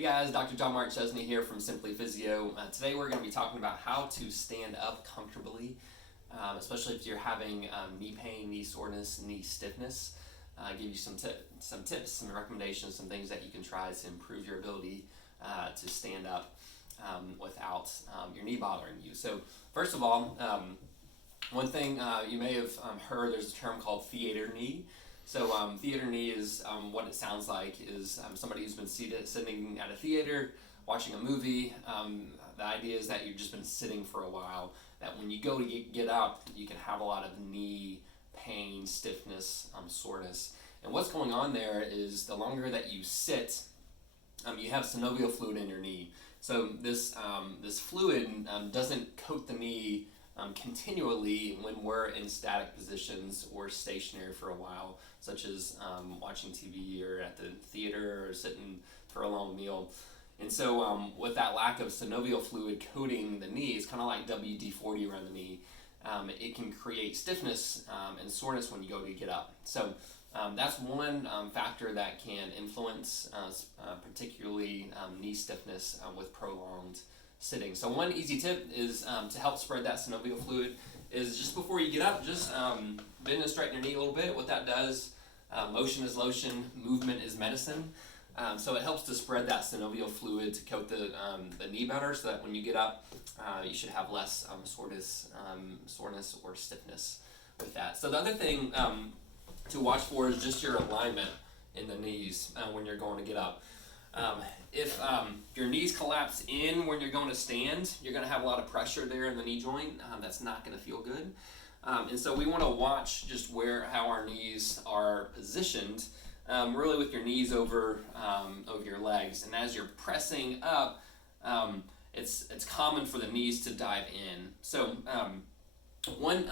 Hey guys, Dr. John Mark Chesney here from Simply Physio. Today we're going to be talking about how to stand up comfortably, especially if you're having knee pain, knee soreness, knee stiffness. Give you some tips, some recommendations, some things that you can try to improve your ability to stand up without your knee bothering you. So first of all, one thing you may have heard, there's a term called theater knee. So theater knee is what it sounds like is somebody who's been sitting at a theater watching a movie. The idea is that you've just been sitting for a while, that when you go to get up, you can have a lot of knee pain, stiffness, soreness. And what's going on there is the longer that you sit, you have synovial fluid in your knee. So this fluid doesn't coat the knee continually when we're in static positions or stationary for a while, such as watching TV or at the theater or sitting for a long meal. And so with that lack of synovial fluid coating the knee, it's kind of like WD-40 around the knee. It can create stiffness and soreness when you go to get up. So that's one factor that can influence particularly knee stiffness with prolonged sitting. So one easy tip is to help spread that synovial fluid is just before you get up, just bend and straighten your knee a little bit. What that does, motion is lotion, movement is medicine. So it helps to spread that synovial fluid to coat the knee better, so that when you get up, you should have less soreness or stiffness with that. So the other thing to watch for is just your alignment in the knees when you're going to get up. If your knees collapse in when you're going to stand, you're going to have a lot of pressure there in the knee joint. That's not going to feel good. And so we want to watch just how our knees are positioned, really with your knees over your legs. And as you're pressing up, it's common for the knees to dive in. So one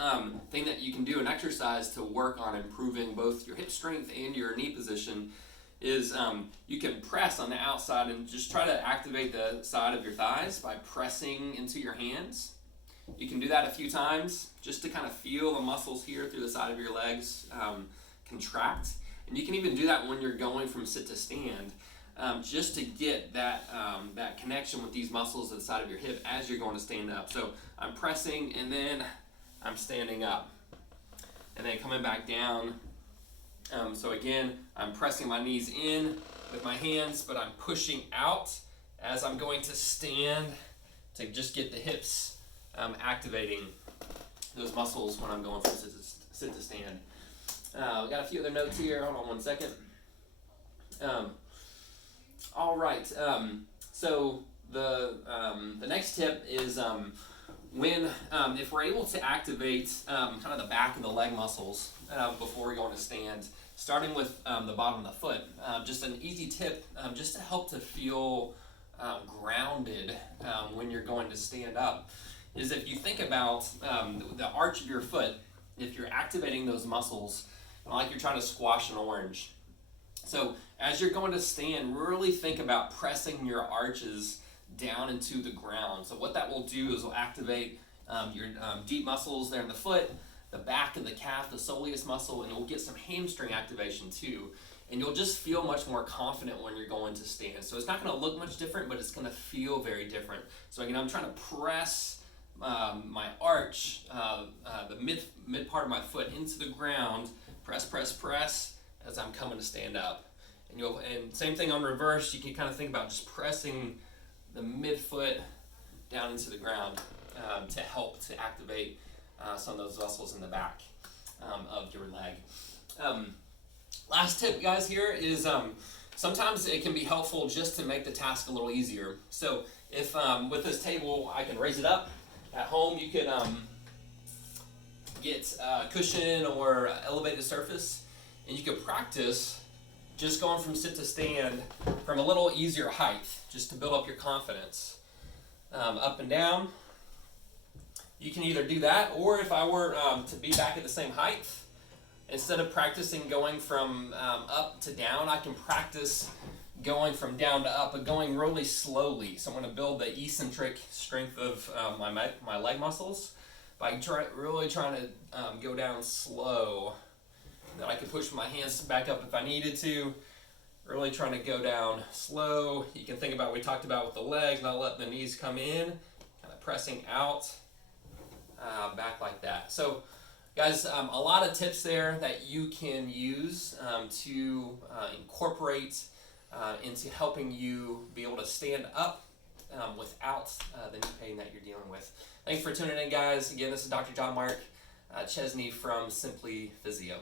thing that you can do, an exercise to work on improving both your hip strength and your knee position, is you can press on the outside and just try to activate the side of your thighs by pressing into your hands. You can do that a few times just to kind of feel the muscles here through the side of your legs contract. And you can even do that when you're going from sit to stand, just to get that connection with these muscles at the side of your hip as you're going to stand up. So I'm pressing and then I'm standing up and then coming back down. So again, I'm pressing my knees in with my hands, but I'm pushing out as I'm going to stand to just get the hips activating those muscles when I'm going from sit to stand. We got a few other notes here. Hold on one second. All right. So the next tip is if we're able to activate kind of the back of the leg muscles before we go into stand, starting with the bottom of the foot. Just an easy tip just to help to feel grounded when you're going to stand up is if you think about the arch of your foot, if you're activating those muscles, like you're trying to squash an orange. So as you're going to stand, really think about pressing your arches down into the ground. So what that will do is will activate your deep muscles there in the foot, the back of the calf, the soleus muscle, and you'll get some hamstring activation too. And you'll just feel much more confident when you're going to stand. So it's not going to look much different, but it's going to feel very different. So again, I'm trying to press my arch, the mid part of my foot into the ground, press as I'm coming to stand up. And same thing on reverse, you can kind of think about just pressing the midfoot down into the ground to help to activate some of those muscles in the back of your leg. Last tip, guys, here is sometimes it can be helpful just to make the task a little easier. So if with this table I can raise it up, at home you could get a cushion or elevate the surface, and you could practice just going from sit to stand from a little easier height, just to build up your confidence. Up and down. You can either do that, or if I were to be back at the same height, instead of practicing going from up to down, I can practice going from down to up, but going really slowly. So I'm going to build the eccentric strength of my leg muscles by really trying to go down slow. Then I could push my hands back up if I needed to, Really trying to go down slow. You can think about what we talked about with the legs, not letting the knees come in, kind of pressing out, back like that. So guys, a lot of tips there that you can use to incorporate into helping you be able to stand up without the knee pain that you're dealing with. Thanks for tuning in, guys. Again, this is Dr. John Mark Chesney from Simply Physio.